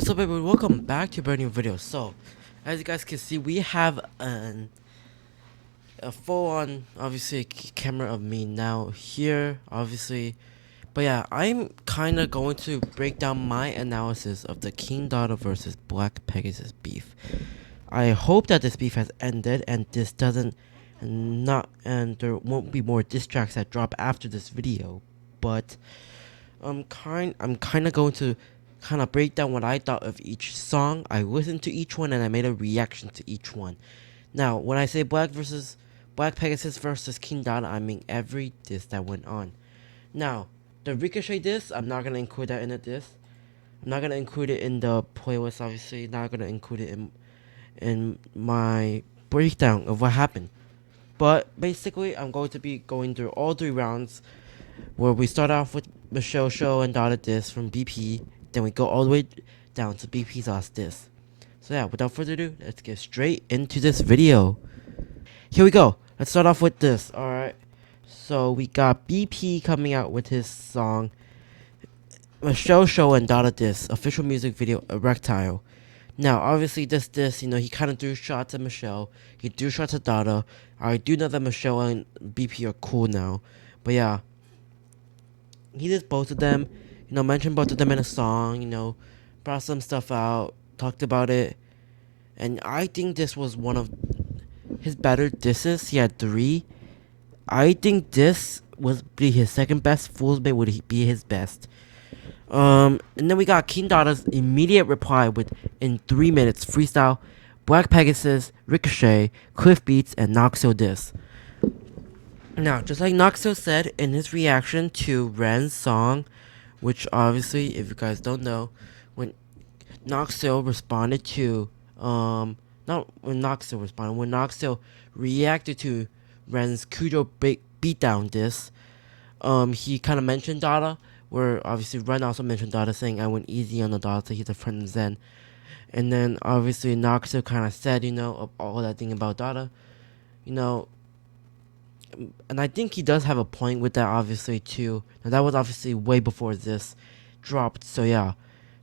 What's up, everyone? Welcome back to a brand new video. So, as you guys can see, we have a full-on, obviously, camera of me now here, obviously. But yeah, I'm kind of going to break down my analysis of the King Dotta versus Black Pegasus beef. I hope that this beef has ended and this doesn't and there won't be more diss tracks that drop after this video. But I'm kind of going to kind of break down what I thought of each song. I listened to each one and I made a reaction to each one. Now, when I say Black Pegasus versus King Dotta, I mean every diss that went on. Now, the Ricochet diss, I'm not gonna include that in the diss. I'm not gonna include it in the playlist. Obviously, not gonna include it in my breakdown of what happened. But basically, I'm going to be going through all 3 rounds, where we start off with Michelle Show and Dotta diss from BP. Then we go all the way down to BP's last diss. So yeah, without further ado, let's get straight into this video. Here we go. Let's start off with this. Alright. So we got BP coming out with his song Michelle Show and Dotta diss. Official music video, Erectile. Now, obviously, this, he kind of threw shots at Michelle. He threw shots at Dotta. I do know that Michelle and BP are cool now. But yeah, he did both of them, mentioned both of them in a song, brought some stuff out, talked about it. And I think this was one of his better disses. He had 3. I think this would be his second best. Fool's Bay would be his best. And then we got King Dotta's immediate reply with, in 3 minutes, freestyle, Black Pegasus, Ricochet, Cliff Beats, and Noxo diss. Now, just like Noxo said in his reaction to Ren's song, which obviously, if you guys don't know, when Noxo responded to, not when Noxo responded, when Noxo reacted to Ren's Kujo beatdown diss, he kind of mentioned Dotta, where obviously Ren also mentioned Dotta, saying I went easy on the Dotta, so he's a friend of Zen. And then obviously Noxo kind of said, all that thing about Dotta, and I think he does have a point with that, obviously, too. Now, that was obviously way before this dropped, so yeah.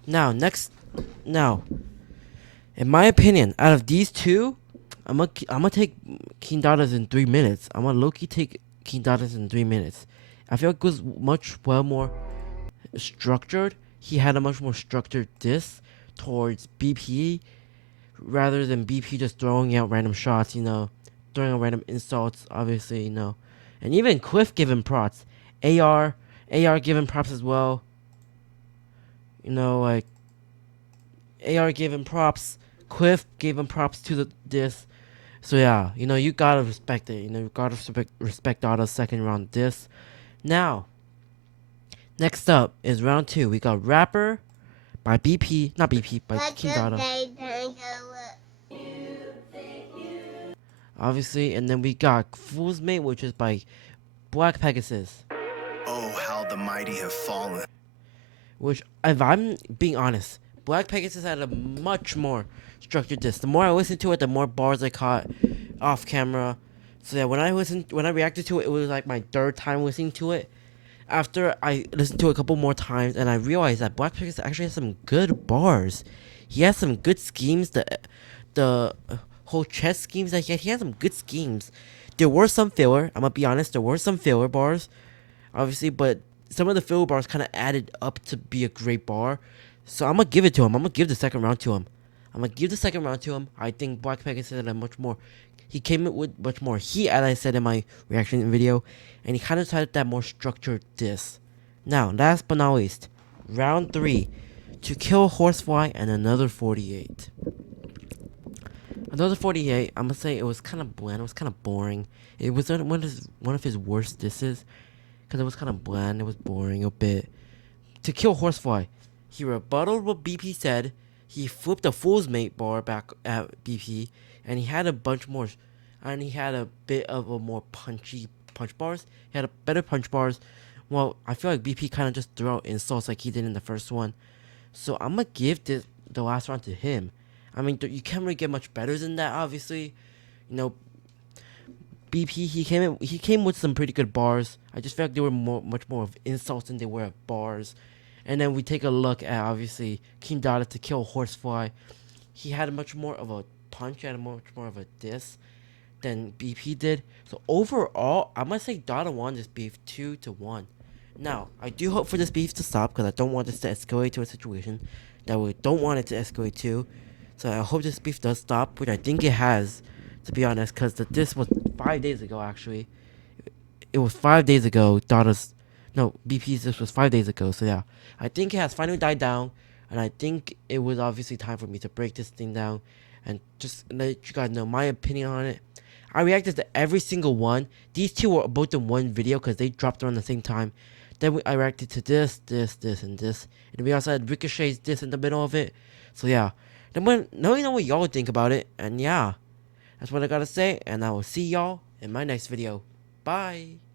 Now, in my opinion, out of these two, I'm gonna take King Dotta's in 3 minutes. I'm gonna low-key take King Dotta's in 3 minutes. I feel like it was much more structured. He had a much more structured diss towards BP, rather than BP just throwing out random shots, throwing out random insults, obviously, And even Cliff gave him props. AR gave him props as well. AR gave him props. Cliff gave him props to the diss. So yeah, you gotta respect it. You gotta respect Dotta's second round diss. Now, next up is round 2. We got Rapper by BP, not BP, by King Dotta. Obviously, and then we got Fool's Mate, which is by Black Pegasus. Oh, how the mighty have fallen. Which, if I'm being honest, Black Pegasus had a much more structured diss. The more I listened to it, the more bars I caught off camera. So yeah, when I reacted to it, it was like my 3rd time listening to it. After I listened to it a couple more times, and I realized that Black Pegasus actually has some good bars. He has some good schemes. The whole chess schemes that he had some good schemes. There were some filler. I'm gonna be honest. There were some filler bars, obviously, but some of the filler bars kind of added up to be a great bar. So I'm gonna give it to him. I'm gonna give the second round to him. I think Black Pegasus had a much more. He came in with much more heat, as I said in my reaction video, and he kind of had that more structured diss. Now, last but not least, round 3, To Kill Horsefly and Another 48. Another 48, I'm gonna say it was kind of bland. It was kind of boring. It was one of his worst disses, because it was kind of bland. It was boring a bit. To Kill Horsefly, he rebutted what BP said. He flipped a Fool's Mate bar back at BP, and he had a bunch more, and he had a bit of a more punchy punch bars. He had a better punch bars. Well, I feel like BP kind of just threw out insults like he did in the first one. So I'm gonna give the last round to him. I mean, you can't really get much better than that, obviously. BP, he came with some pretty good bars. I just felt like they were much more of insults than they were of bars. And then we take a look at obviously King Dotta to kill Horsefly. He had much more of a punch, he had much more of a diss than BP did. So overall, I must say Dotta won this beef 2-1. Now, I do hope for this beef to stop because I don't want this to escalate to a situation that we don't want it to escalate to. So I hope this beef does stop, which I think it has, to be honest, because the diss was 5 days ago actually. It was 5 days ago. BP's diss was 5 days ago. So yeah, I think it has finally died down, and I think it was obviously time for me to break this thing down and just let you guys know my opinion on it. I reacted to every single one. These two were both in one video because they dropped around the same time. Then I reacted to this, and this. And we also had Ricochet's this in the middle of it. So yeah. Now let me know what y'all think about it. And yeah, that's what I gotta say. And I will see y'all in my next video. Bye.